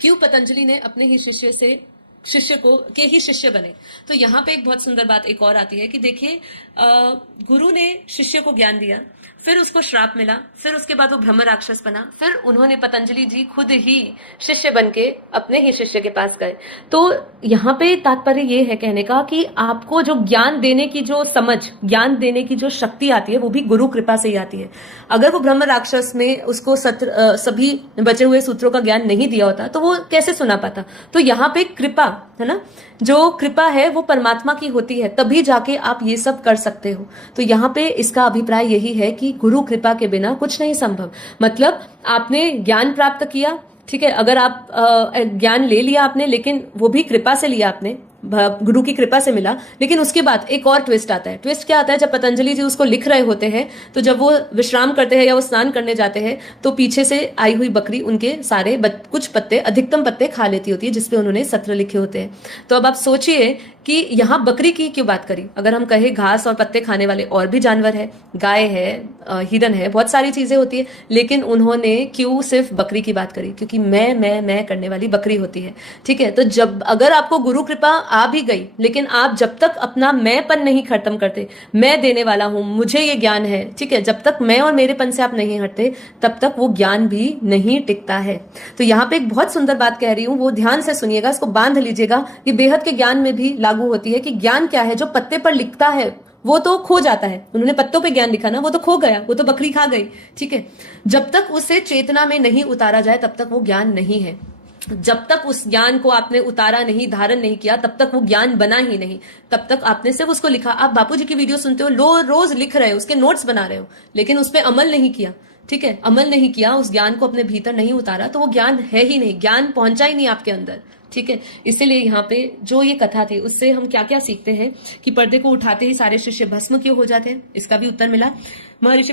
क्यों पतंजलि ने अपने ही शिष्य के ही शिष्य बने। तो यहाँ पे एक बहुत सुंदर बात एक और आती है कि देखिए, गुरु ने शिष्य को ज्ञान दिया, फिर उसको श्राप मिला, फिर उसके बाद वो ब्रह्म राक्षस बना, फिर उन्होंने पतंजलि जी खुद ही शिष्य बन के अपने ही शिष्य के पास गए। तो यहाँ पे तात्पर्य ये है कहने का कि आपको जो ज्ञान देने की जो समझ, ज्ञान देने की जो शक्ति आती है वो भी गुरु कृपा से ही आती है। अगर वो ब्रह्म राक्षस में उसको सभी बचे हुए सूत्रों का ज्ञान नहीं दिया होता तो वो कैसे सुना पाता। तो यहाँ पे कृपा है ना, जो कृपा है वो परमात्मा की होती है, तभी जाके आप ये सब कर सकते हो। तो यहाँ पे इसका अभिप्राय यही है कि गुरु कृपा के बिना कुछ नहीं संभव। मतलब आपने ज्ञान प्राप्त किया, ठीक है, अगर आप ज्ञान ले लिया आपने, लेकिन वो भी कृपा से लिया आपने, गुरु की कृपा से मिला, लेकिन उसके बाद एक और ट्विस्ट आता है। ट्विस्ट क्या आता है, जब पतंजलि जी उसको लिख रहे होते हैं तो जब वो विश्राम करते हैं या वो स्नान करने जाते हैं तो पीछे से आई हुई बकरी उनके सारे कुछ पत्ते, अधिकतम पत्ते खा लेती होती है जिसपे उन्होंने सत्र लिखे होते हैं। तो अब आप सोचिए कि यहाँ बकरी की क्यों बात करी। अगर हम कहें घास और पत्ते खाने वाले और भी जानवर है, गाय है, हिरन है, बहुत सारी चीजें होती है, लेकिन उन्होंने क्यों सिर्फ बकरी की बात करी, क्योंकि मैं करने वाली बकरी होती है। ठीक है, तो जब अगर आपको गुरु कृपा आ भी गई, लेकिन आप जब तक अपना मैंपन नहीं खत्म करते, मैं देने वाला हूं, मुझे ये ज्ञान है, ठीक है, जब तक मैं और मेरेपन से आप नहीं हटते तब तक वो ज्ञान भी नहीं टिकता है। तो यहाँ पे एक बहुत सुंदर बात कह रही हूं, वो ध्यान से सुनिएगा, इसको बांध लीजिएगा। ये बेहद के ज्ञान में भी लागू होती है कि ज्ञान क्या है, जो पत्ते पर लिखता है वो तो खो जाता है। उन्होंने पत्तों पे ज्ञान लिखा ना, वो तो खो गया, वो तो बकरी खा गई। ठीक है, जब तक उसे चेतना में नहीं उतारा जाए तब तक वो ज्ञान नहीं है। जब तक उस ज्ञान को आपने उतारा नहीं, धारण नहीं किया, तब तक वो ज्ञान बना ही नहीं। तब तक आपने सिर्फ उसको लिखा। आप बापूजी की वीडियो सुनते हो, रोज लिख रहे हो, उसके नोट्स बना रहे हो, लेकिन उस पर अमल नहीं किया। ठीक है, अमल नहीं किया, उस ज्ञान को अपने भीतर नहीं उतारा, तो वो ज्ञान है ही नहीं, ज्ञान पहुंचा ही नहीं आपके अंदर। ठीक है, इसीलिए यहाँ पे जो ये कथा थी उससे हम क्या क्या सीखते हैं कि पर्दे को उठाते ही सारे शिष्य भस्म क्यों हो जाते हैं, इसका भी उत्तर मिला। महर्षि